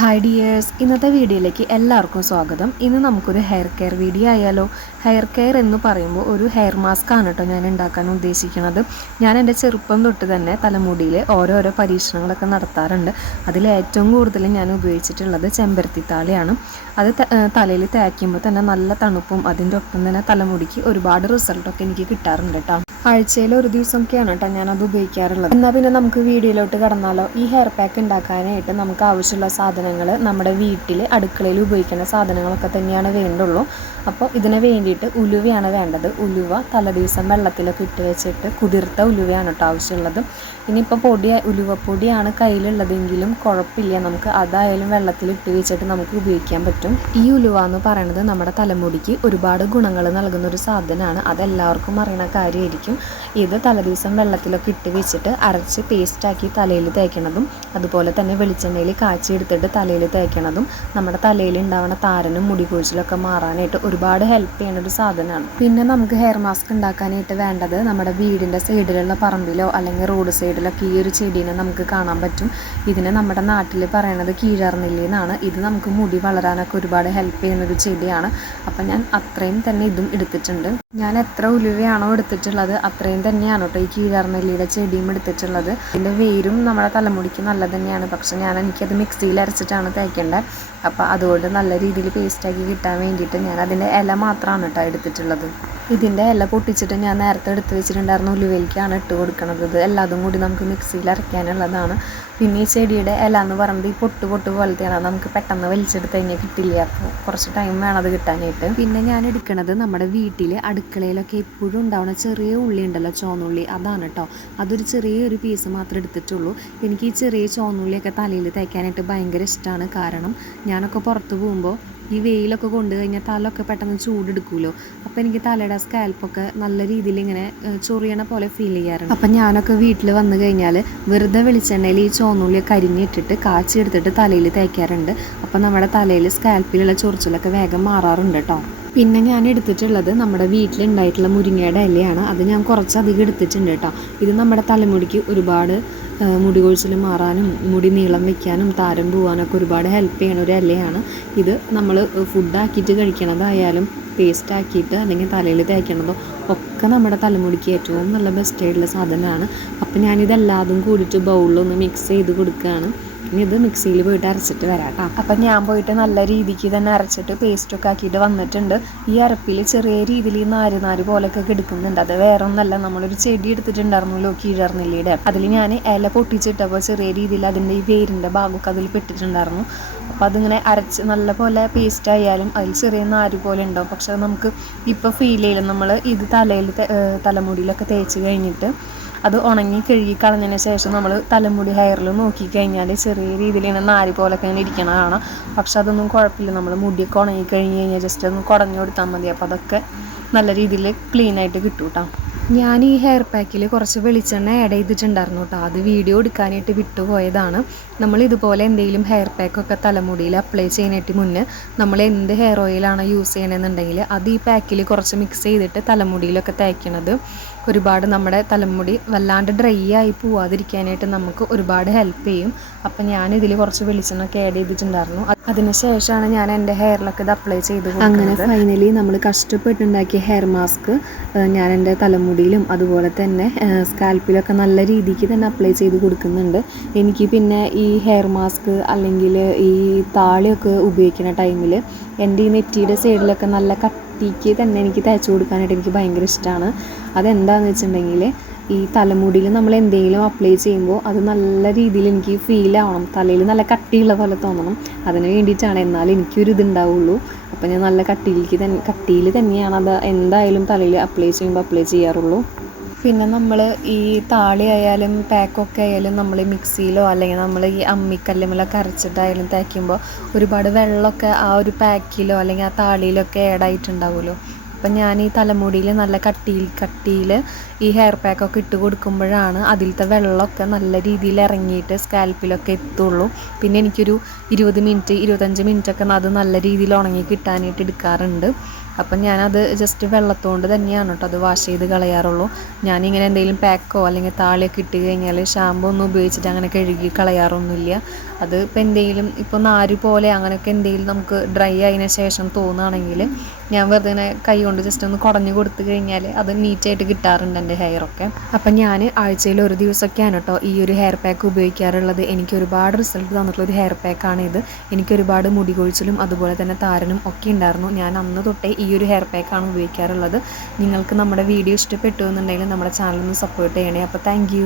Hi dears, ഇന്നത്തെ വീഡിയോയിലേക്ക് എല്ലാവർക്കും സ്വാഗതം. ഇന്ന് നമുക്കൊരു ഹെയർ കെയർ വീഡിയോ ആയാലോ. ഹെയർ കെയർ എന്ന് പറയുമ്പോൾ ഒരു ഹെയർ മാസ്ക് ആണ് കേട്ടോ ഞാൻ ഉണ്ടാക്കാൻ ഉദ്ദേശിക്കുന്നത്. ഞാൻ എൻ്റെ ചെറുപ്പം തൊട്ട് തന്നെ തലമുടിയിൽ ഓരോരോ പരീക്ഷണങ്ങളൊക്കെ നടത്താറുണ്ട്. അതിൽ ഏറ്റവും കൂടുതൽ ഞാൻ ഉപയോഗിച്ചിട്ടുള്ളത് ചെമ്പരത്തിത്താളിയാണ്. അത് തലയിൽ തേക്കുമ്പോൾ തന്നെ നല്ല തണുപ്പും അതിൻ്റെ ഒപ്പം തന്നെ തലമുടിക്ക് ഒരുപാട് റിസൾട്ടൊക്കെ എനിക്ക് കിട്ടാറുണ്ട് കേട്ടോ. ആഴ്ചയിൽ ഒരു ദിവസമൊക്കെയാണ് കേട്ടോ ഞാനത് ഉപയോഗിക്കാറുള്ളത്. എന്നാൽ പിന്നെ നമുക്ക് വീഡിയോയിലോട്ട് കടന്നാലോ. ഈ ഹെയർ പാക്ക് ഉണ്ടാക്കാനായിട്ട് നമുക്ക് ആവശ്യമുള്ള സാധനങ്ങൾ നമ്മുടെ വീട്ടിൽ അടുക്കളയിൽ ഉപയോഗിക്കുന്ന സാധനങ്ങളൊക്കെ തന്നെയാണ് വേണ്ടുള്ളൂ. അപ്പോൾ ഇതിന് വേണ്ടിയിട്ട് ഉലുവയാണ് വേണ്ടത്. ഉലുവ തലേദിവസം വെള്ളത്തിലൊക്കെ ഇട്ട് വെച്ചിട്ട് കുതിർത്ത ഉലുവയാണ് കേട്ടോ ആവശ്യമുള്ളത്. ഇനിയിപ്പോൾ ഉലുവപ്പൊടിയാണ് കയ്യിലുള്ളതെങ്കിലും കുഴപ്പമില്ല, നമുക്ക് അതായാലും വെള്ളത്തിലിട്ട് വെച്ചിട്ട് നമുക്ക് ഉപയോഗിക്കാൻ പറ്റും. ഈ ഉലുവ എന്ന് പറയുന്നത് നമ്മുടെ തലമുടിക്ക് ഒരുപാട് ഗുണങ്ങൾ നൽകുന്ന ഒരു സാധനമാണ്. അതെല്ലാവർക്കും അറിയുന്ന കാര്യമായിരിക്കും. ഇത് തലേദിവസം വെള്ളത്തിലൊക്കെ ഇട്ട് വെച്ചിട്ട് അരച്ച് പേസ്റ്റാക്കി തലയിൽ തേക്കുന്നതും അതുപോലെ തന്നെ വെളിച്ചെണ്ണയിൽ കാച്ചിയെടുത്തിട്ട് തലയിൽ തേക്കുന്നതും നമ്മുടെ തലയിൽ ഉണ്ടാവുന്ന താരനും മുടി കൊഴിച്ചിലൊക്കെ മാറാനായിട്ട് ഒരുപാട് ഹെൽപ്പ് ചെയ്യുന്ന ഒരു സാധനമാണ്. പിന്നെ നമുക്ക് ഹെയർ മാസ്ക് ഉണ്ടാക്കാനായിട്ട് വേണ്ടത് നമ്മുടെ വീടിൻ്റെ സൈഡിലുള്ള പറമ്പിലോ അല്ലെങ്കിൽ റോഡ് സൈഡിലൊക്കെ ഈ ഒരു ചെടീനെ നമുക്ക് കാണാൻ പറ്റും. ഇതിനെ നമ്മുടെ നാട്ടിൽ പറയണത് കീഴാർനെല്ലി എന്നാണ്. ഇത് നമുക്ക് മുടി വളരാനൊക്കെ ഒരുപാട് ഹെൽപ്പ് ചെയ്യുന്നൊരു ചെടിയാണ്. അപ്പം ഞാൻ അത്രയും തന്നെ ഇതും എടുത്തിട്ടുണ്ട്. ഞാൻ എത്ര ഉലുവയാണോ എടുത്തിട്ടുള്ളത് അത്രയും തന്നെയാണ് കേട്ടോ ഈ കീഴാർനെല്ലിയുടെ ചെടിയും എടുത്തിട്ടുള്ളത്. ഇതിൻ്റെ വേരും നമ്മുടെ തലമുടിക്ക് നല്ലത് തന്നെയാണ്. പക്ഷെ എനിക്കത് മിക്സിയിൽ അരച്ചിട്ടാണ് തേക്കേണ്ടത്. അപ്പോൾ അതുകൊണ്ട് നല്ല രീതിയിൽ പേസ്റ്റാക്കി കിട്ടാൻ വേണ്ടിയിട്ട് ഞാൻ അതിൻ്റെ ഇല മാത്രമാണ് കേട്ടോ എടുത്തിട്ടുള്ളത്. ഇതിൻ്റെ ഇല പൊട്ടിച്ചിട്ട് ഞാൻ നേരത്തെ എടുത്ത് വെച്ചിട്ടുണ്ടായിരുന്ന ഉലുവയിലേക്കാണ് ഇട്ട് കൊടുക്കുന്നത്. ഇത് എല്ലാതും കൂടി നമുക്ക് മിക്സിയിൽ അരയ്ക്കാനുള്ളതാണ്. പിന്നെ ഈ ചെടിയുടെ ഇല എന്ന് പറയുന്നത് ഈ പൊട്ട് പോലത്തെയാണ്. നമുക്ക് പെട്ടെന്ന് വലിച്ചെടുത്ത് കഴിഞ്ഞാൽ കിട്ടില്ല. അപ്പോൾ കുറച്ച് ടൈം വേണം അത് കിട്ടാനായിട്ട്. പിന്നെ ഞാൻ എടുക്കുന്നത് നമ്മുടെ വീട്ടിൽ അടുക്കളയിലൊക്കെ എപ്പോഴും ഉണ്ടാവുന്ന ചെറിയ ഉള്ളി ഉണ്ടല്ലോ, ചുവന്നുള്ളി, അതാണ് കേട്ടോ. അതൊരു ചെറിയൊരു പീസ് മാത്രമേ എടുത്തിട്ടുള്ളൂ. എനിക്ക് ഈ ചെറിയ ചുവന്നുള്ളിയൊക്കെ തലയിൽ തേക്കാനായിട്ട് ഭയങ്കര ഇഷ്ടമാണ്. കാരണം ഞാനൊക്കെ പുറത്ത് പോകുമ്പോൾ ഈ വെയിലൊക്കെ കൊണ്ടു കഴിഞ്ഞാൽ തലയൊക്കെ പെട്ടെന്ന് ചൂടെടുക്കുമല്ലോ. അപ്പോൾ എനിക്ക് തലയുടെ സ്കാൽപ്പൊക്കെ നല്ല രീതിയിൽ ഇങ്ങനെ ചൊറിയണ പോലെ ഫീൽ ചെയ്യാറുണ്ട്. അപ്പം ഞാനൊക്കെ വീട്ടിൽ വന്നു കഴിഞ്ഞാൽ വെറുതെ വെളിച്ചെണ്ണയിൽ ഈ ചുവന്നുള്ളിയൊക്കെ അരിഞ്ഞിട്ടിട്ട് കാച്ചെടുത്തിട്ട് തലയിൽ തേക്കാറുണ്ട്. അപ്പം നമ്മുടെ തലയിൽ സ്കാൽപ്പിലുള്ള ചൊറിച്ചിലൊക്കെ വേഗം മാറാറുണ്ട് കേട്ടോ. പിന്നെ ഞാൻ എടുത്തിട്ടുള്ളത് നമ്മുടെ വീട്ടിലുണ്ടായിട്ടുള്ള മുരിങ്ങയുടെ ഇലയാണ്. അത് ഞാൻ കുറച്ചധികം എടുത്തിട്ടുണ്ട് കേട്ടോ. ഇത് നമ്മുടെ തലമുടിക്ക് ഒരുപാട് മുടി കൊഴിച്ചിൽ മാറാനും മുടി നീളം വയ്ക്കാനും താരം പോകാനൊക്കെ ഒരുപാട് ഹെൽപ്പ് ചെയ്യുന്ന ഒരു ഇലയാണ്. ഇത് നമ്മൾ ഫുഡാക്കിയിട്ട് കഴിക്കണതായാലും പേസ്റ്റ് ആക്കിയിട്ട് അല്ലെങ്കിൽ തലയിൽ തേക്കണതോ ഒക്കെ നമ്മുടെ തലമുടിക്ക് ഏറ്റവും നല്ല ബെസ്റ്റായിട്ടുള്ള സാധനമാണ്. അപ്പം ഞാനിതെല്ലാതും കൂടിയിട്ട് ബൗളിലൊന്ന് മിക്സ് ചെയ്ത് കൊടുക്കുകയാണ്. ഇനി ഇത് മിക്സിയിൽ പോയിട്ട് അരച്ചിട്ട് വരാം കേട്ടോ. അപ്പം ഞാൻ പോയിട്ട് നല്ല രീതിക്ക് തന്നെ അരച്ചിട്ട് പേസ്റ്റൊക്കെ ആക്കിയിട്ട് വന്നിട്ടുണ്ട്. ഈ അരപ്പിൽ ചെറിയ രീതിയിൽ ഈ നാര് പോലെയൊക്കെ കിടക്കുന്നുണ്ട്. അത് വേറെ ഒന്നല്ല, നമ്മളൊരു ചെടി എടുത്തിട്ടുണ്ടായിരുന്നല്ലോ കീഴാർനെല്ലിയുടെ. അതിൽ ഞാൻ ഇല പൊട്ടിച്ചിട്ടപ്പോൾ ചെറിയ രീതിയിൽ അതിൻ്റെ ഈ വേരിൻ്റെ ഭാഗമൊക്കെ അതിൽ പെട്ടിട്ടുണ്ടായിരുന്നു. അപ്പോൾ അതിങ്ങനെ അരച്ച് നല്ല പോലെ പേസ്റ്റ് ആയാലും അതിൽ ചെറിയ നാര് പോലെ ഉണ്ടാവും. പക്ഷെ നമുക്ക് ഇപ്പോൾ ഫീൽ ചെയ്യില്ല. നമ്മൾ ഇത് തലമുടിയിലൊക്കെ തേച്ച് കഴിഞ്ഞിട്ട് അത് ഉണങ്ങി കഴുകി കളഞ്ഞതിന് ശേഷം നമ്മൾ തലമുടി ഹെയറിൽ നോക്കിക്കഴിഞ്ഞാൽ ചെറിയ രീതിയിൽ ഇങ്ങനെ നാര് പോലൊക്കെ ഇങ്ങനെ ഇരിക്കണതാണ്. പക്ഷെ അതൊന്നും കുഴപ്പമില്ല. നമ്മൾ മുടിയൊക്കെ ഉണങ്ങി കഴിഞ്ഞ് കഴിഞ്ഞാൽ ജസ്റ്റ് ഒന്ന് കുടഞ്ഞു കൊടുത്താൽ മതി. അപ്പോൾ അതൊക്കെ നല്ല രീതിയിൽ ക്ലീനായിട്ട് കിട്ടും കേട്ടോ. ഞാൻ ഈ ഹെയർ പാക്കിൽ കുറച്ച് വെളിച്ചെണ്ണ ആഡ് ചെയ്തിട്ടുണ്ടായിരുന്നു കേട്ടോ. അത് വീഡിയോ എടുക്കാനായിട്ട് വിട്ടുപോയതാണ്. നമ്മൾ ഇതുപോലെ എന്തെങ്കിലും ഹെയർ പാക്കൊക്കെ തലമുടിയിൽ അപ്ലൈ ചെയ്യാനായിട്ട് മുന്നേ നമ്മൾ എന്ത് ഹെയർ ഓയിലാണ് യൂസ് ചെയ്യണമെന്നുണ്ടെങ്കിൽ അത് ഈ പാക്കിൽ കുറച്ച് മിക്സ് ചെയ്തിട്ട് തലമുടിയിലൊക്കെ തേക്കണത് ഒരുപാട് നമ്മുടെ തലമുടി വല്ലാണ്ട് ഡ്രൈ ആയി പോവാതിരിക്കാനായിട്ട് നമുക്ക് ഒരുപാട് ഹെൽപ്പ് ചെയ്യും. അപ്പം ഞാനിതിൽ കുറച്ച് വെളിച്ചെണ്ണൊക്കെ ആഡ് ചെയ്തിട്ടുണ്ടായിരുന്നു. അതിനുശേഷമാണ് ഞാൻ എൻ്റെ ഹെയറിലൊക്കെ ഇത് അപ്ലൈ ചെയ്ത് കൊടുക്കുന്നത്. അങ്ങനെ ഫൈനലി നമ്മൾ കഷ്ടപ്പെട്ടുണ്ടാക്കിയ ഹെയർ മാസ്ക് ഞാൻ എൻ്റെ തലമുടിയിലും അതുപോലെ തന്നെ സ്കാൽപ്പിലൊക്കെ നല്ല രീതിക്ക് തന്നെ അപ്ലൈ ചെയ്ത് കൊടുക്കുന്നുണ്ട്. എനിക്ക് പിന്നെ ഈ ഹെയർ മാസ്ക് അല്ലെങ്കിൽ ഈ താളിയൊക്കെ ഉപയോഗിക്കുന്ന ടൈമിൽ എൻ്റെ ഈ നെറ്റിയുടെ സൈഡിലൊക്കെ നല്ല കട്ടിക്ക് തന്നെ എനിക്ക് തേച്ച് കൊടുക്കാനായിട്ട് എനിക്ക് ഭയങ്കര ഇഷ്ടമാണ്. അതെന്താണെന്ന് വെച്ചിട്ടുണ്ടെങ്കിൽ ഈ തലമുടിയിൽ നമ്മൾ എന്തെങ്കിലും അപ്ലൈ ചെയ്യുമ്പോൾ അത് നല്ല രീതിയിൽ എനിക്ക് ഫീൽ ആവണം. തലയിൽ നല്ല കട്ടിയുള്ള പോലെ തോന്നണം. അതിന് വേണ്ടിയിട്ടാണ്. എന്നാലും എനിക്കൊരു ഇതുണ്ടാവുള്ളൂ. അപ്പോൾ ഞാൻ നല്ല കട്ടിയിൽ തന്നെയാണ് അത് എന്തായാലും തലയിൽ അപ്ലൈ ചെയ്യാറുള്ളൂ. പിന്നെ നമ്മൾ ഈ താളി ആയാലും പാക്കൊക്കെ ആയാലും നമ്മൾ മിക്സിയിലോ അല്ലെങ്കിൽ നമ്മൾ ഈ അമ്മിക്കല്ലുമലൊക്കെ അരച്ചിട്ടായാലും തേക്കുമ്പോൾ ഒരുപാട് വെള്ളമൊക്കെ ആ ഒരു പാക്കിലോ അല്ലെങ്കിൽ ആ താളിയിലൊക്കെ ആഡായിട്ടുണ്ടാവുമല്ലോ. അപ്പം ഞാൻ ഈ തലമുടിയിൽ നല്ല കട്ടിയിൽ ഈ ഹെയർ പാക്കൊക്കെ ഇട്ട് കൊടുക്കുമ്പോഴാണ് അതിലത്തെ വെള്ളമൊക്കെ നല്ല രീതിയിൽ ഇറങ്ങിയിട്ട് സ്കാൽപ്പിലൊക്കെ എത്തുള്ളൂ. പിന്നെ എനിക്കൊരു 20 മിനിറ്റ് 25 മിനിറ്റൊക്കെ അത് നല്ല രീതിയിൽ ഉണങ്ങി കിട്ടാനായിട്ട് എടുക്കാറുണ്ട്. അപ്പം ഞാനത് ജസ്റ്റ് വെള്ളത്തോണ്ട് തന്നെയാണ് കേട്ടോ അത് വാഷ് ചെയ്ത് കളയാറുള്ളൂ. ഞാനിങ്ങനെ എന്തെങ്കിലും പാക്കോ അല്ലെങ്കിൽ താളിയൊക്കെ ഇട്ട് കഴിഞ്ഞാൽ ഷാമ്പു ഒന്നും ഉപയോഗിച്ചിട്ട് അങ്ങനെ കഴുകി കളയാറൊന്നുമില്ല. അത് ഇപ്പം എന്തെങ്കിലും ഇപ്പോൾ നാര് പോലെ അങ്ങനെയൊക്കെ എന്തെങ്കിലും നമുക്ക് ഡ്രൈ ആയതിനു ശേഷം തോന്നുകയാണെങ്കിൽ ഞാൻ വെറുതെ ഇങ്ങനെ കൈ കൊണ്ട് ജസ്റ്റ് ഒന്ന് കുടഞ്ഞു കൊടുത്തു കഴിഞ്ഞാൽ അത് നീറ്റായിട്ട് കിട്ടാറുണ്ട് എൻ്റെ ഹെയറൊക്കെ. അപ്പം ഞാൻ ആഴ്ചയിൽ ഒരു ദിവസമൊക്കെയാണ് കേട്ടോ ഈ ഒരു ഹെയർ പാക്ക് ഉപയോഗിക്കാറുള്ളത്. എനിക്ക് ഒരുപാട് റിസൾട്ട് തന്നിട്ടുള്ള ഒരു ഹെയർ പാക്കാണ് ഇത്. എനിക്ക് ഒരുപാട് മുടി കൊഴിച്ചിലും അതുപോലെ തന്നെ താരനും ഒക്കെ ഉണ്ടായിരുന്നു. ഞാൻ അന്ന് തൊട്ടേ ഈ ഒരു ഹെയർ പാക്കാണ് ഉപയോഗിക്കാറുള്ളത്. നിങ്ങൾക്ക് നമ്മുടെ വീഡിയോ ഇഷ്ടപ്പെട്ടു എന്നുണ്ടെങ്കിൽ നമ്മുടെ ചാനൽ ഒന്ന് സപ്പോർട്ട് ചെയ്യണേ. അപ്പോൾ താങ്ക്